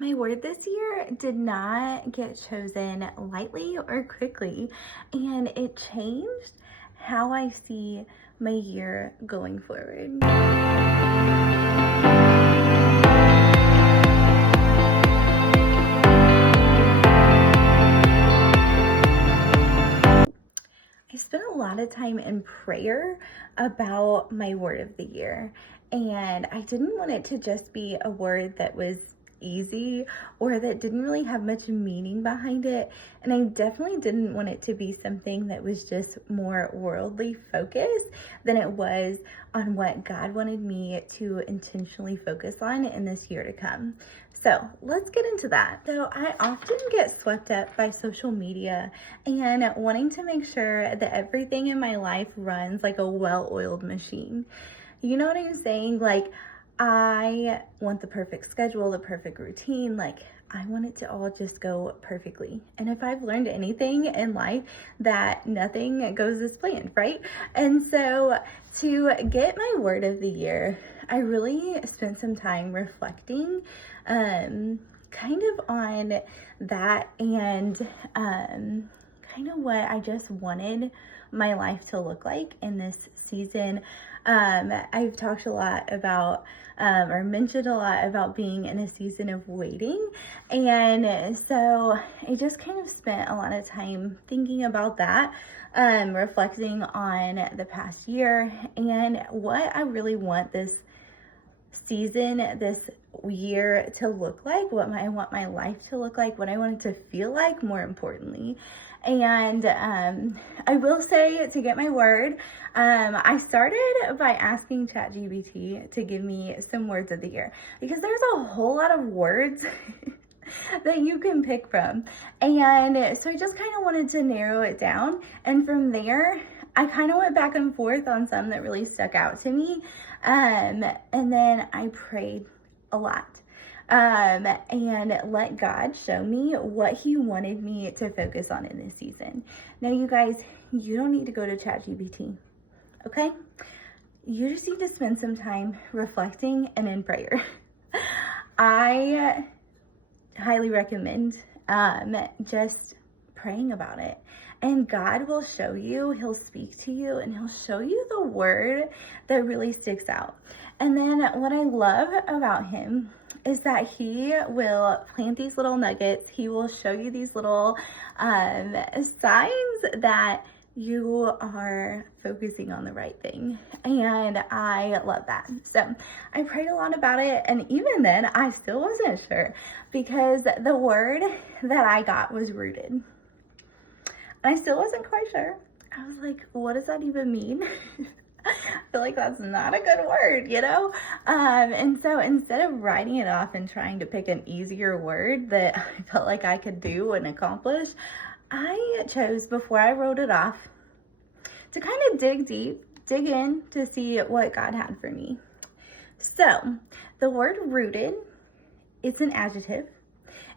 My word this year did not get chosen lightly or quickly, and it changed how I see my year going forward. I spent a lot of time in prayer about my word of the year, and I didn't want it to just be a word that was easy or that didn't really have much meaning behind it. And I definitely didn't want it to be something that was just more worldly focused than it was on what God wanted me to intentionally focus on in this year to come. So let's get into that. So I often get swept up by social media and wanting to make sure that everything in my life runs like a well-oiled machine. You know what I'm saying? Like, I want the perfect schedule, the perfect routine. Like, I want it to all just go perfectly. And if I've learned anything in life, that nothing goes as planned, right? And so to get my word of the year, I really spent some time reflecting kind of on that and kind of what I just wanted my life to look like in this season. I've talked a lot about or mentioned a lot about being in a season of waiting. And so I just kind of spent a lot of time thinking about that, reflecting on the past year and what I really want this season, this year to look like, what I want my life to look like, what I want it to feel like, more importantly. And I will say, to get my word, I started by asking ChatGPT to give me some words of the year, because there's a whole lot of words that you can pick from. And so I just kind of wanted to narrow it down. And from there, I kind of went back and forth on some that really stuck out to me. And then I prayed a lot. And let God show me what He wanted me to focus on in this season. Now, you guys, you don't need to go to ChatGPT, okay? You just need to spend some time reflecting and in prayer. I highly recommend just praying about it. And God will show you, He'll speak to you, and He'll show you the word that really sticks out. And then what I love about Him is that He will plant these little nuggets. He will show you these little signs that you are focusing on the right thing. And I love that. So I prayed a lot about it. And even then, I still wasn't sure, because the word that I got was rooted. I still wasn't quite sure. I was like, what does that even mean? I feel like that's not a good word, you know? And so instead of writing it off and trying to pick an easier word that I felt like I could do and accomplish, I chose, before I wrote it off, to kind of dig in to see what God had for me. So the word rooted, it's an adjective,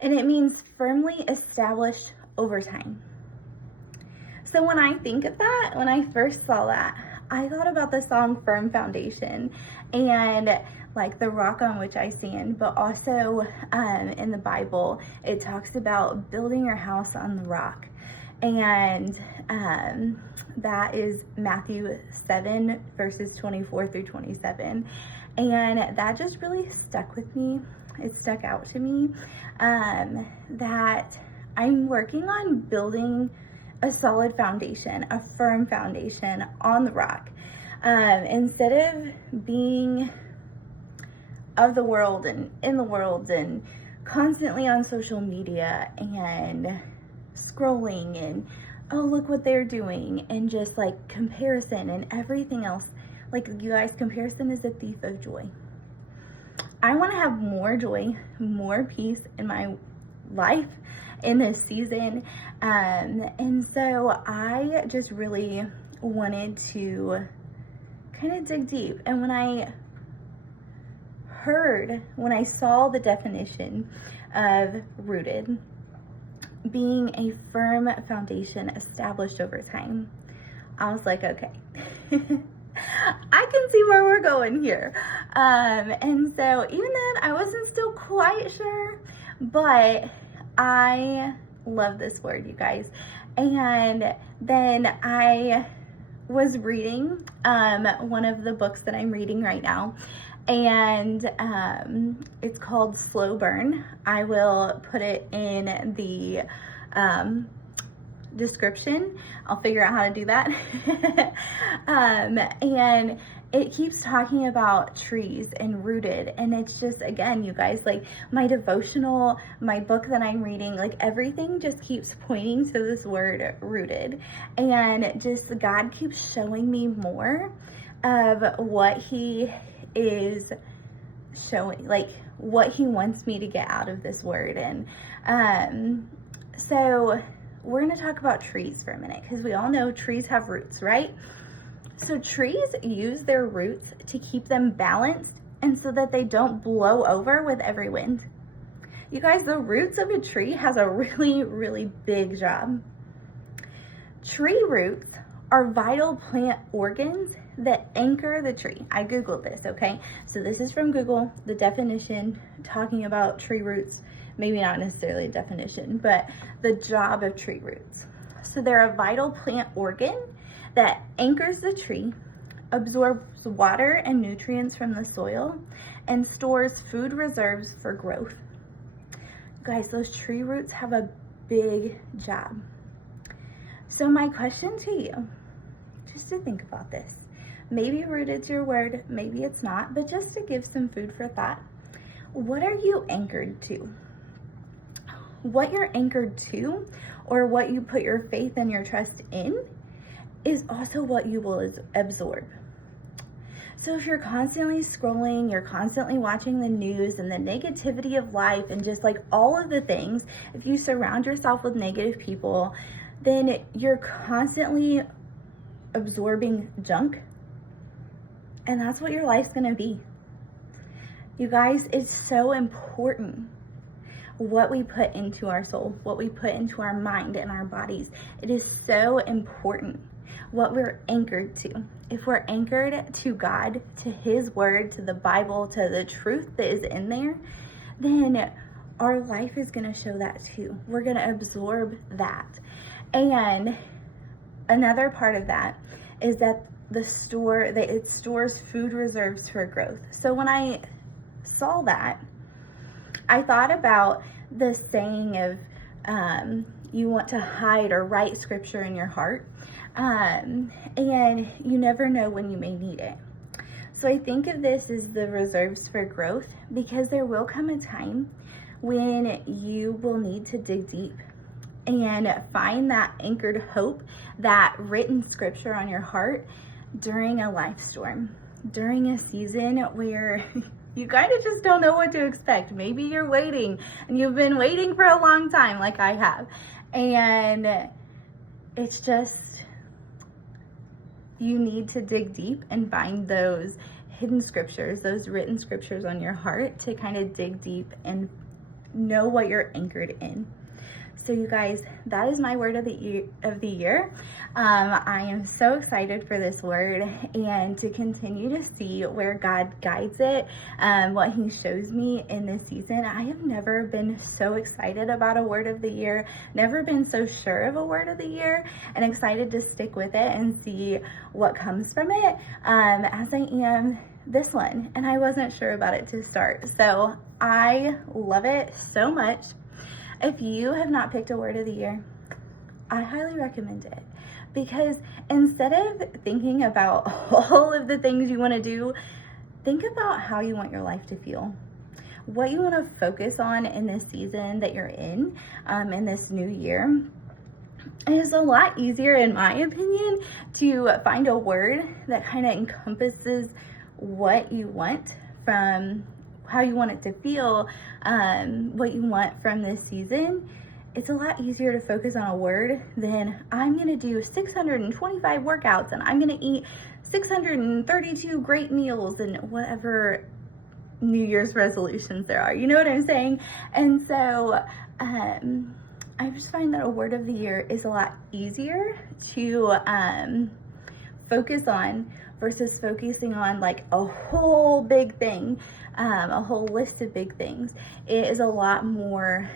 and it means firmly established over time. So when I think of that, when I first saw that, I thought about the song Firm Foundation and like the rock on which I stand, but also in the Bible, it talks about building your house on the rock. And that is Matthew 7, verses 24 through 27. And that just really stuck with me. It stuck out to me that I'm working on building a solid foundation, a firm foundation on the rock. Instead of being of the world and in the world and constantly on social media and scrolling and, oh, look what they're doing, and just like comparison and everything else. Like, you guys, comparison is a thief of joy. I want to have more joy, more peace in my life in this season. And so I just really wanted to kind of dig deep. And when I saw the definition of rooted, being a firm foundation established over time, I was like, okay, I can see where we're going here. And so even then, I wasn't still quite sure, But I love this word, you guys. And then I was reading one of the books that I'm reading right now, and it's called Slow Burn. I will put it in the description. I'll figure out how to do that. And it keeps talking about trees and rooted, and it's just, again, you guys, like my devotional, my book that I'm reading, like everything just keeps pointing to this word rooted, and just God keeps showing me more of what he is showing, like what he wants me to get out of this word. And so we're going to talk about trees for a minute, because we all know trees have roots, right? So trees use their roots to keep them balanced and so that they don't blow over with every wind. You guys, the roots of a tree has a really, really big job. Tree roots are vital plant organs that anchor the tree. I Googled this, okay? So this is from Google, the definition talking about tree roots. Maybe not necessarily a definition, but the job of tree roots. So they're a vital plant organ that anchors the tree, absorbs water and nutrients from the soil, and stores food reserves for growth. Guys, those tree roots have a big job. So my question to you, just to think about this, maybe rooted's your word, maybe it's not, but just to give some food for thought, what are you anchored to? What you're anchored to, or what you put your faith and your trust in, is also what you will absorb. So if you're constantly scrolling, you're constantly watching the news and the negativity of life and just like all of the things, if you surround yourself with negative people, then you're constantly absorbing junk. And that's what your life's gonna be. You guys, it's so important what we put into our soul, what we put into our mind and our bodies. It is so important what we're anchored to. If we're anchored to God, to his word, to the Bible, to the truth that is in there, then our life is going to show that too. We're going to absorb that. And another part of that is that it stores food reserves for growth. So when I saw that, I thought about the saying of you want to hide or write scripture in your heart, and you never know when you may need it. So I think of this as the reserves for growth, because there will come a time when you will need to dig deep and find that anchored hope, that written scripture on your heart during a life storm, during a season where you kind of just don't know what to expect. Maybe you're waiting and you've been waiting for a long time, like I have. And it's just, you need to dig deep and find those hidden scriptures, those written scriptures on your heart to kind of dig deep and know what you're anchored in. So you guys, that is my word of the year. I am so excited for this word and to continue to see where God guides it, what he shows me in this season. I have never been so excited about a word of the year, never been so sure of a word of the year, and excited to stick with it and see what comes from it, as I am this one. And I wasn't sure about it to start. So I love it so much. If you have not picked a word of the year, I highly recommend it, because instead of thinking about all of the things you want to do, think about how you want your life to feel, what you want to focus on in this season that you're in this new year. It is a lot easier, in my opinion, to find a word that kind of encompasses what you want from how you want it to feel, what you want from this season. It's a lot easier to focus on a word than I'm going to do 625 workouts and I'm going to eat 632 great meals and whatever New Year's resolutions there are. You know what I'm saying? And so I just find that a word of the year is a lot easier to focus on versus focusing on like a whole big thing, a whole list of big things. It is a lot more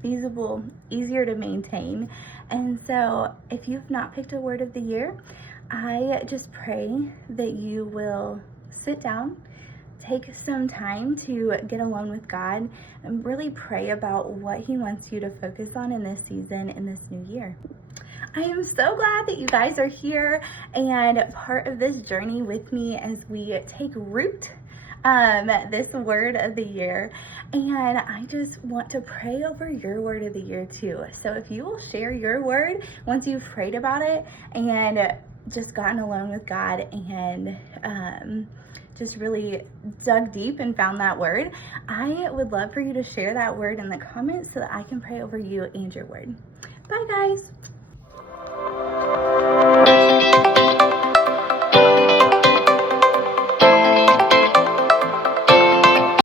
feasible, easier to maintain. And so if you've not picked a word of the year, I just pray that you will sit down, take some time to get alone with God, and really pray about what He wants you to focus on in this season, in this new year. I am so glad that you guys are here and part of this journey with me as we take root this word of the year. And I just want to pray over your word of the year too. So if you will share your word once you've prayed about it and just gotten alone with God and just really dug deep and found that word, I would love for you to share that word in the comments so that I can pray over you and your word. Bye guys.